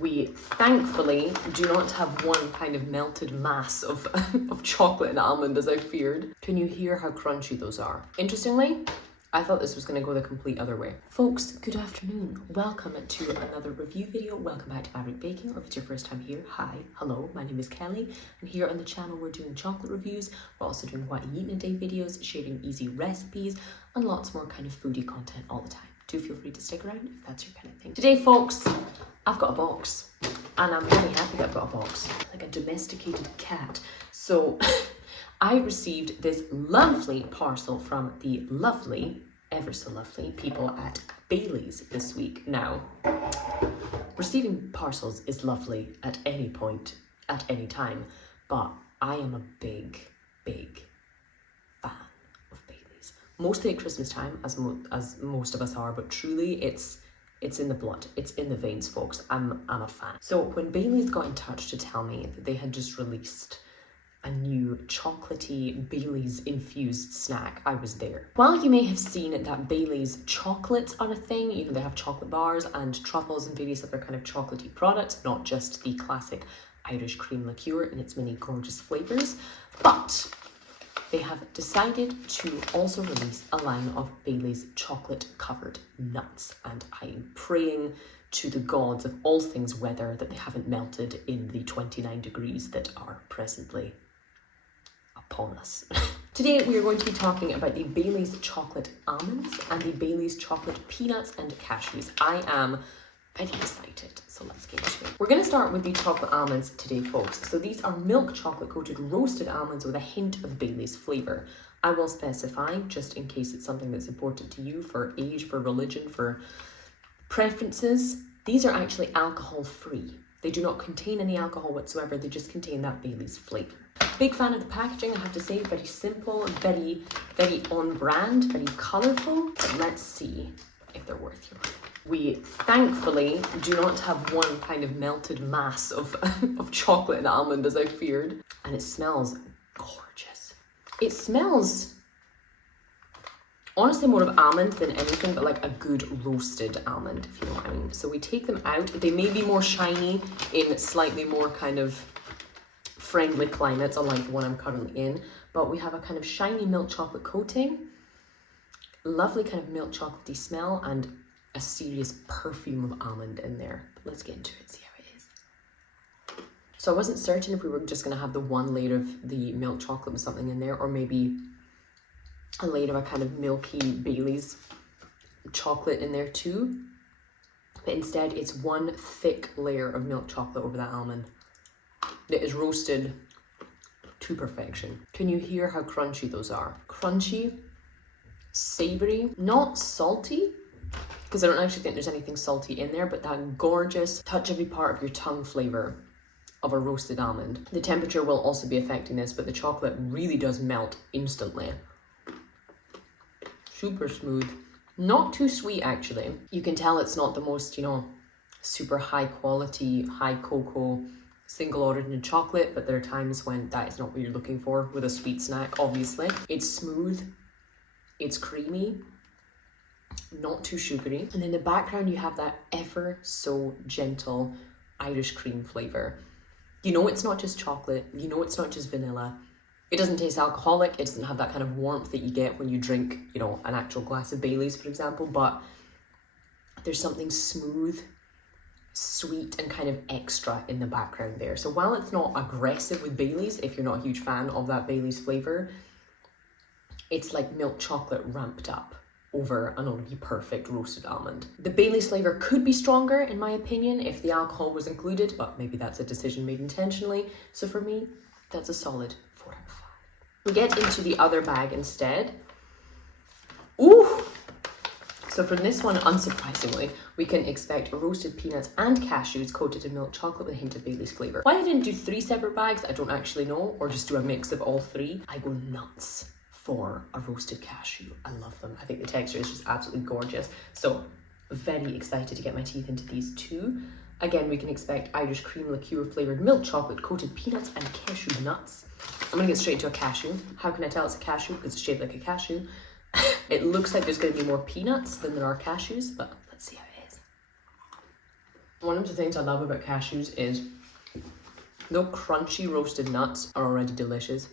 We thankfully do not have one kind of melted mass of, of chocolate and almond as I feared. Can you hear how crunchy those are? Interestingly, I thought this was going to go the complete other way. Folks, good afternoon. Welcome to another review video. Welcome back to Fabric Baking, or if it's your first time here, hi, hello, my name is Kelly, and here on the channel we're doing chocolate reviews. We're also doing what you eat in a day videos, sharing easy recipes, and lots more kind of foodie content all the time. Do feel free to stick around if that's your kind of thing. Today, folks, I've got a box, and I'm really happy that I've got a box, like a domesticated cat. So I received this lovely parcel from the lovely, ever so lovely people at Bailey's this week. Now, receiving parcels is lovely at any point, at any time, but I am a big fan of Bailey's. Mostly at Christmas time, as most of us are, but truly it's in the blood, it's in the veins, folks. I'm a fan. So when Bailey's got in touch to tell me that they had just released a new chocolatey Bailey's infused snack, I was there. While you may have seen that Bailey's chocolates are a thing, you know, they have chocolate bars and truffles and various other kind of chocolatey products, not just the classic Irish cream liqueur in its many gorgeous flavors, but they have decided to also release a line of Bailey's chocolate covered nuts, and I am praying to the gods of all things weather that they haven't melted in the 29 degrees that are presently upon us. Today we are going to be talking about the Bailey's chocolate almonds and the Bailey's chocolate peanuts and cashews. I am very excited, so let's get into it. We're going to start with the chocolate almonds today, folks. So these are milk chocolate coated roasted almonds with a hint of Bailey's flavour. I will specify, just in case it's something that's important to you for age, for religion, for preferences, these are actually alcohol free. They do not contain any alcohol whatsoever, they just contain that Bailey's flavour. Big fan of the packaging, I have to say, very simple, very on brand, very colourful. But let's see if they're worth your money. We thankfully do not have one kind of melted mass of, of chocolate and almond as I feared. And it smells gorgeous. It smells honestly more of almond than anything, but like a good roasted almond, if you know what I mean. So we take them out. They may be more shiny in slightly more kind of friendly climates, unlike the one I'm currently in, but we have a kind of shiny milk chocolate coating, lovely kind of milk chocolatey smell, and a serious perfume of almond in there. But let's get into it, see how it is. So I wasn't certain if we were just going to have the one layer of the milk chocolate with something in there, or maybe a layer of a kind of milky Bailey's chocolate in there too. But instead it's one thick layer of milk chocolate over that almond that is roasted to perfection. Can you hear how crunchy those are? Crunchy, savoury, not salty, because I don't actually think there's anything salty in there, but that gorgeous touch every part of your tongue flavour of a roasted almond. The temperature will also be affecting this, but the chocolate really does melt instantly. Super smooth. Not too sweet, actually. You can tell it's not the most, you know, super high quality, high cocoa, single origin chocolate, but there are times when that is not what you're looking for with a sweet snack, obviously. It's smooth, it's creamy, not too sugary. And in the background, you have that ever so gentle Irish cream flavour. You know it's not just chocolate, you know it's not just vanilla. It doesn't taste alcoholic, it doesn't have that kind of warmth that you get when you drink, you know, an actual glass of Bailey's, for example, but there's something smooth, sweet, and kind of extra in the background there. So while it's not aggressive with Bailey's, if you're not a huge fan of that Bailey's flavour, it's like milk chocolate ramped up over an already perfect roasted almond. The Bailey's flavour could be stronger, in my opinion, if the alcohol was included, but maybe that's a decision made intentionally. So for me, that's a solid 4 out of 5. We get into the other bag instead. Ooh! So from this one, unsurprisingly, we can expect roasted peanuts and cashews coated in milk chocolate with a hint of Bailey's flavour. Why I didn't do 3 separate bags, I don't actually know, or just do a mix of all 3. I go nuts for a roasted cashew. I love them. I think the texture is just absolutely gorgeous. So very excited to get my teeth into these too. Again, we can expect Irish cream liqueur flavoured milk chocolate coated peanuts and cashew nuts. I'm gonna get straight into a cashew. How can I tell it's a cashew? Because it's shaped like a cashew. It looks like there's gonna be more peanuts than there are cashews, but let's see how it is. One of the things I love about cashews is though crunchy roasted nuts are already delicious,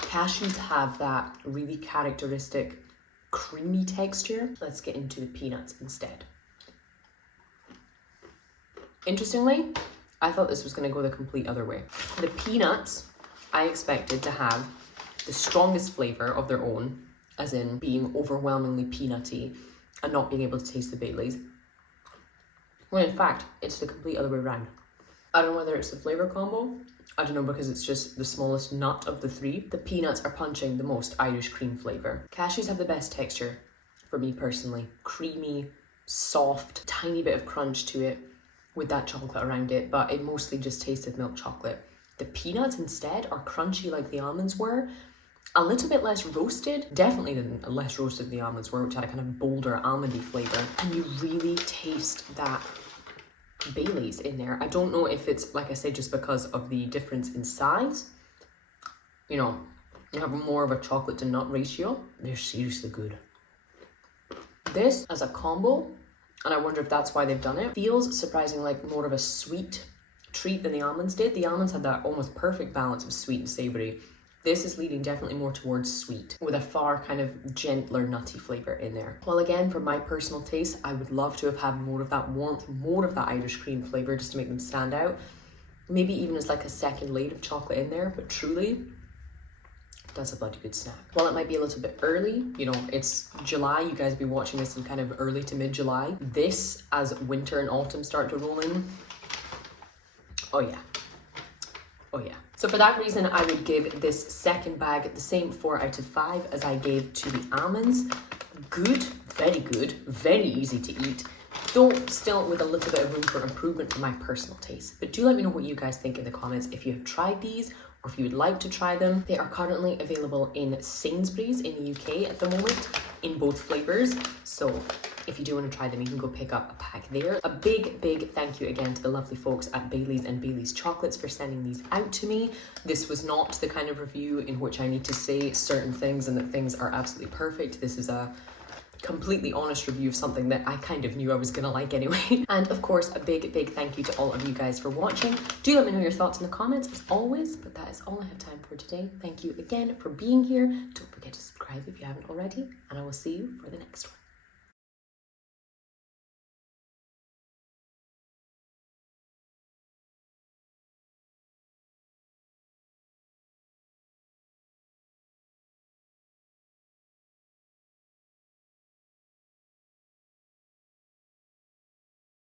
cashews have that really characteristic creamy texture. Let's get into the peanuts instead. Interestingly, I thought this was going to go the complete other way. The peanuts, I expected to have the strongest flavour of their own, as in being overwhelmingly peanutty and not being able to taste the Baileys, when in fact, it's the complete other way around. I don't know whether it's the flavour combo, I don't know, because it's just the smallest nut of the three. The peanuts are punching the most Irish cream flavour. Cashews have the best texture, for me personally. Creamy, soft, tiny bit of crunch to it with that chocolate around it, but it mostly just tasted milk chocolate. The peanuts instead are crunchy like the almonds were, a little bit less roasted, definitely less roasted than the almonds were, which had a kind of bolder almondy flavour, and you really taste that Baileys in there. I don't know if it's, like I said, just because of the difference in size. You know, you have more of a chocolate to nut ratio. They're seriously good. This as a combo, and I wonder if that's why they've done it, feels surprisingly like more of a sweet treat than the almonds did. The almonds had that almost perfect balance of sweet and savoury. This is leaning definitely more towards sweet, with a far kind of gentler nutty flavour in there. Well, again, for my personal taste, I would love to have had more of that warmth, more of that Irish cream flavour just to make them stand out. Maybe even as like a second layer of chocolate in there, but truly, that's a bloody good snack. While it might be a little bit early, you know, it's July, you guys will be watching this in kind of early to mid-July. This, as winter and autumn start to roll in, oh yeah. Oh yeah. So for that reason, I would give this second bag the same 4 out of 5 as I gave to the almonds. Good, very easy to eat. Though still with a little bit of room for improvement for my personal taste. But do let me know what you guys think in the comments if you have tried these or if you would like to try them. They are currently available in Sainsbury's in the UK at the moment in both flavours. So if you do want to try them, you can go pick up a pack there. A big thank you again to the lovely folks at Baileys and Baileys Chocolates for sending these out to me. This was not the kind of review in which I need to say certain things and that things are absolutely perfect. This is a completely honest review of something that I kind of knew I was gonna like anyway. And of course, a big thank you to all of you guys for watching. Do let me know your thoughts in the comments as always, but that is all I have time for today. Thank you again for being here. Don't forget to subscribe if you haven't already, and I will see you for the next one.